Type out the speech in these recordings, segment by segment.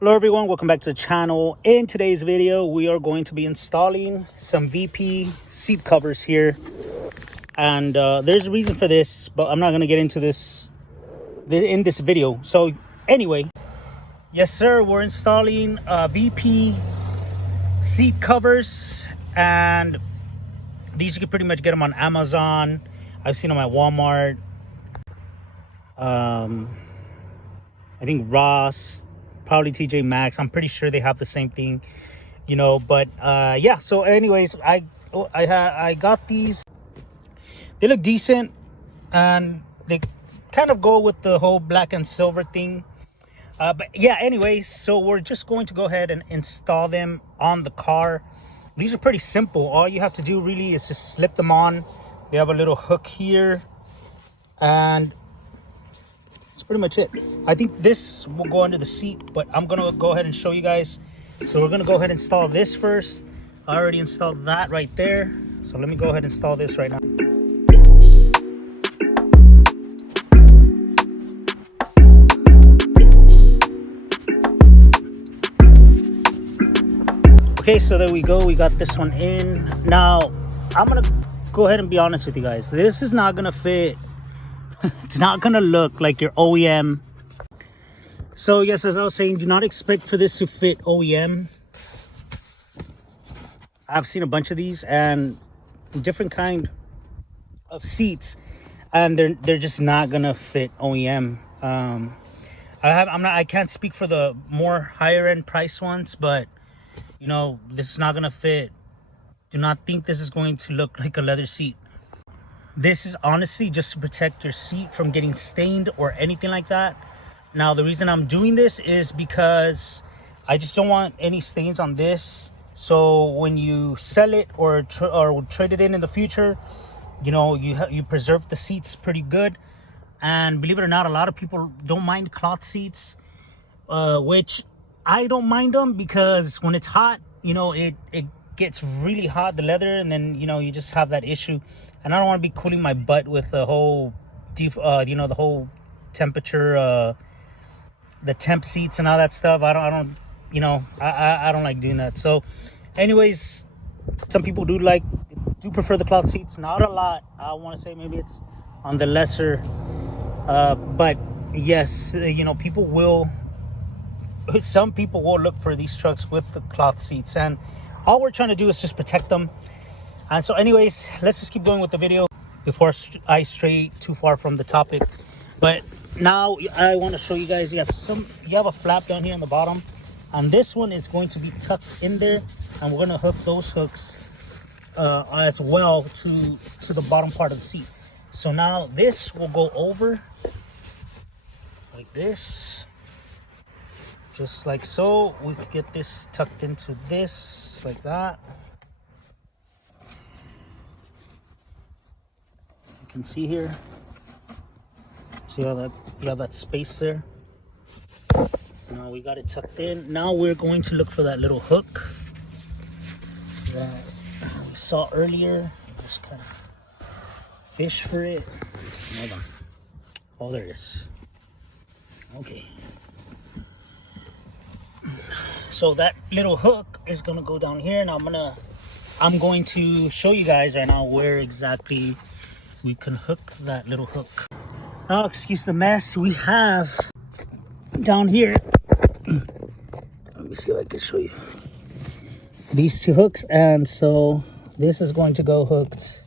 Hello everyone, welcome back to the channel. In today's video, we are going to be installing some VP seat covers here. And there's a reason for this, but I'm not going to get into this in this video. So anyway, yes sir, we're installing VP seat covers. And these you can pretty much get them on Amazon. I've seen them at Walmart. I think Ross, probably TJ Maxx. I'm pretty sure they have the same thing, you know. But yeah, so anyways, I got these. They look decent, and they kind of go with the whole black and silver thing. But yeah, anyways, so we're just going to go ahead and install them on the car. These are pretty simple. All you have to do really is just slip them on. They have a little hook here, and that's pretty much it. I think this will go under the seat, but I'm gonna go ahead and show you guys. So we're gonna go ahead and install this first. I already installed that right there, so let me go ahead and install this right now. Okay, so there we go. We got this one in. Now I'm gonna go ahead and be honest with you guys. This is not gonna fit. It's not gonna look like your OEM. So yes, as I was saying, do not expect for this to fit OEM. I've seen a bunch of these and different kind of seats, and they're just not gonna fit OEM. I can't speak for the more higher end price ones, but you know, this is not gonna fit. Do not think this is going to look like a leather seat. This is honestly just to protect your seat from getting stained or anything like that. Now, the reason I'm doing this is because I just don't want any stains on this. So when you sell it or trade it in the future, you know, you preserve the seats pretty good. And believe it or not, a lot of people don't mind cloth seats, which I don't mind them, because when it's hot, you know, it gets really hot, the leather, and then, you know, you just have that issue. And I don't want to be cooling my butt with the whole you know, the whole temperature, the temp seats and all that stuff. I don't you know, I don't like doing that. So anyways, some people do prefer the cloth seats. Not a lot. I want to say maybe it's on the lesser, but yes, you know, some people will look for these trucks with the cloth seats, and all we're trying to do is just protect them. And so anyways, let's just keep going with the video before I stray too far from the topic. But now I want to show you guys, you have a flap down here on the bottom, and this one is going to be tucked in there, and we're going to hook those hooks as well to the bottom part of the seat. So now this will go over like this, just like so. We could get this tucked into this like that. You can see here, see how that, you have that space there. Now we got it tucked in. Now we're going to look for that little hook that we saw earlier. Just kind of fish for it. Hold on. Oh, there it is. Okay. So that little hook is gonna go down here, and I'm going to show you guys right now where exactly we can hook that little hook. Now, excuse the mess we have down here. Let me see if I can show you these two hooks. And so this is going to go hooked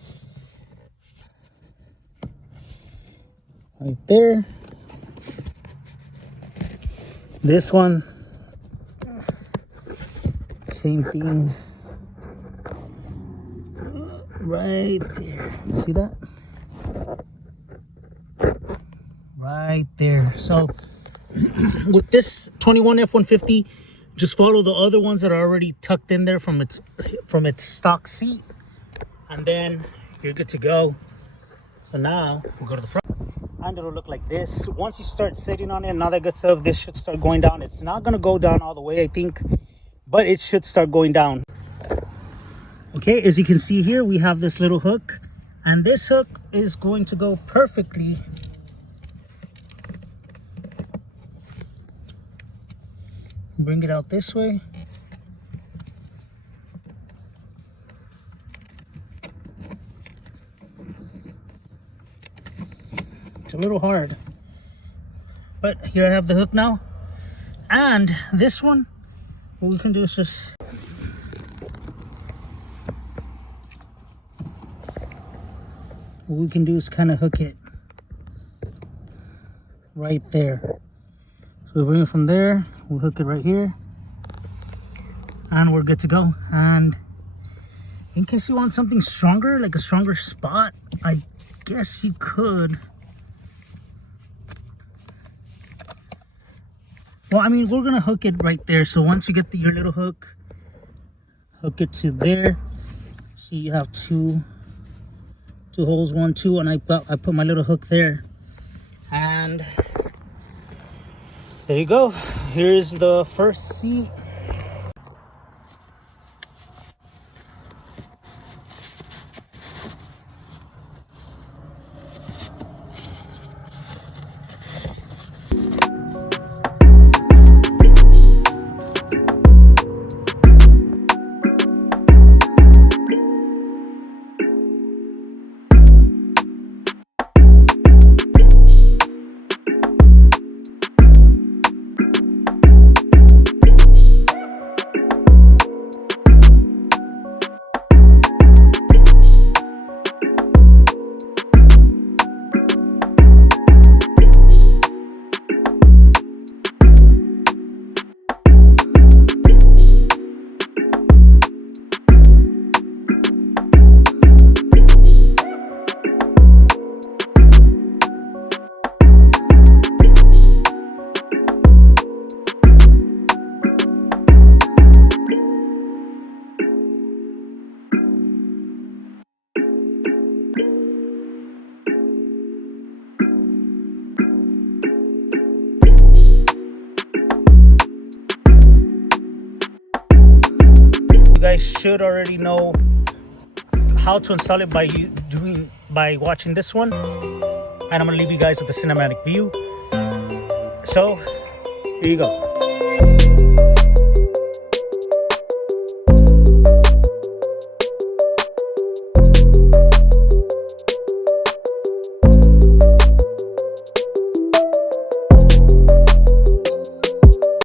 right there. This one, same thing, right there. You see that? Right there. So with this 21 F-150, just follow the other ones that are already tucked in there from its stock seat, and then you're good to go. So now we'll go to the front, and it'll look like this. Once you start sitting on it and all that good stuff, this should start going down. It's not going to go down all the way, I think, but it should start going down. Okay, as you can see here, we have this little hook, and this hook is going to go perfectly Bring it out this way. It's a little hard, but here I have the hook now. And this one, what we can do is just kind of hook it right there. So we bring it from there, we'll hook it right here, and we're good to go. And in case you want something stronger, like a stronger spot, I guess you could. Well, I mean, we're gonna hook it right there. So once you get your little hook, hook it to there. See, you have two holes, 1, 2, and I put my little hook there, and there you go. Here's the first seat. You guys should already know how to install it by watching this one, and I'm gonna leave you guys with the cinematic view. So here you go.